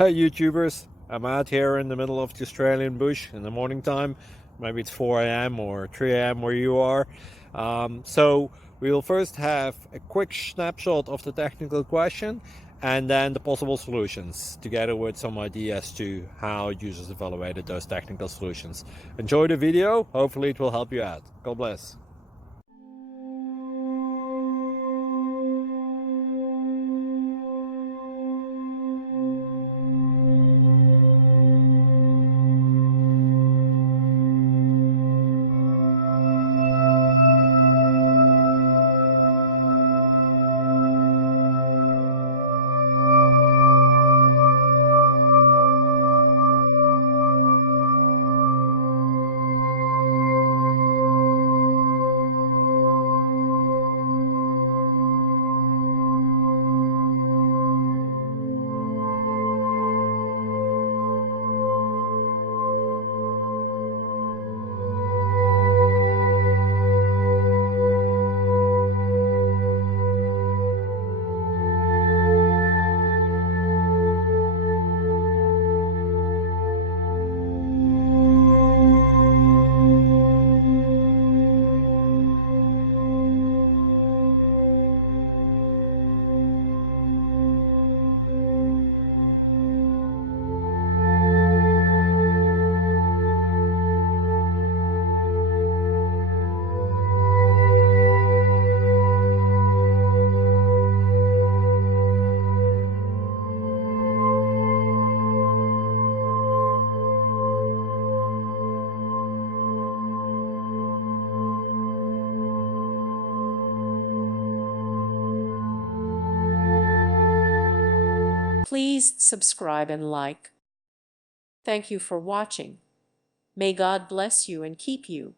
Hey YouTubers, I'm out here in the middle of the Australian bush in the morning time. Maybe it's 4 a.m. or 3 a.m. where you are. So we'll first have a quick snapshot of the technical question and then the possible solutions, together with some ideas to how users evaluated those technical solutions. Enjoy the video, hopefully it will help you out. God bless. Please subscribe and like. Thank you for watching. May God bless you and keep you.